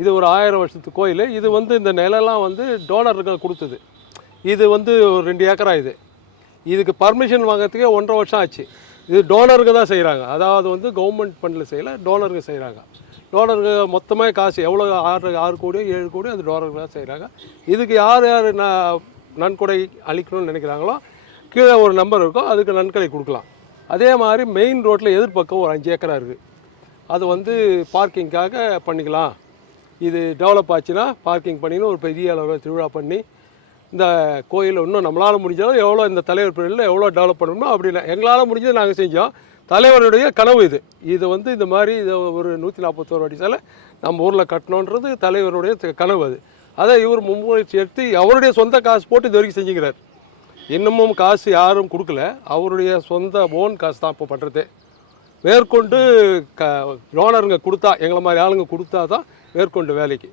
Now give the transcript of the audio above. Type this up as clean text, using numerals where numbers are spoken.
இது ஒரு 1000 வருஷத்து கோயில். இது வந்து இந்த நிலம்லாம் வந்து டோனர்கள் கொடுத்தது. இது வந்து ஒரு 2 ஏக்கரா இது. இதுக்கு பர்மிஷன் வாங்குறதுக்கே 1.5 வருஷம் ஆச்சு. இது டோனருங்க தான் செய்கிறாங்க. அதாவது வந்து கவர்மெண்ட் ஃபண்டில் செய்யல, டோனருங்க செய்கிறாங்க. டோனருங்க மொத்தமாக காசு எவ்வளோ 6 கோடியோ 7 கோடியோ அந்த டோனருங்க தான் செய்கிறாங்க. இதுக்கு யார் யார் நன்கொடை அளிக்கணும்னு நினைக்கிறாங்களோ கீழே ஒரு நம்பர் இருக்கும், அதுக்கு நன்கொடை கொடுக்கலாம். அதே மாதிரி மெயின் ரோட்டில் எதிர்பக்கம் ஒரு 5 ஏக்கரா இருக்குது. அது வந்து பார்க்கிங்காக பண்ணிக்கலாம். இது டெவலப் ஆச்சுன்னா பார்க்கிங் பண்ணின்னு ஒரு பெரிய அளவில் திருவிழா பண்ணி இந்த கோயிலை இன்னும் நம்மளால் முடிஞ்சாலும் எவ்வளோ இந்த தலைவர் பீரியடில் எவ்வளோ டெவலப் பண்ணணுமோ அப்படின்னா எங்களால் முடிஞ்சதை நாங்கள் செஞ்சோம். தலைவருடைய கனவு இது. இது வந்து இந்த மாதிரி இது ஒரு 141 அடி சிலை நம்ம ஊரில் கட்டணுன்றது தலைவருடைய கனவு. அதை இவர் முன்முயற்சி எடுத்து அவருடைய சொந்த காசு போட்டு இது வரைக்கும் செஞ்சுக்கிறார். இன்னமும் காசு யாரும் கொடுக்கல, அவருடைய சொந்த ஓன் காசு தான் இப்போ பண்ணுறது. மேற்கொண்டு டோனருங்க கொடுத்தா, எங்களை மாதிரி ஆளுங்க கொடுத்தா தான் மேற்கொண்டு வேலைக்கு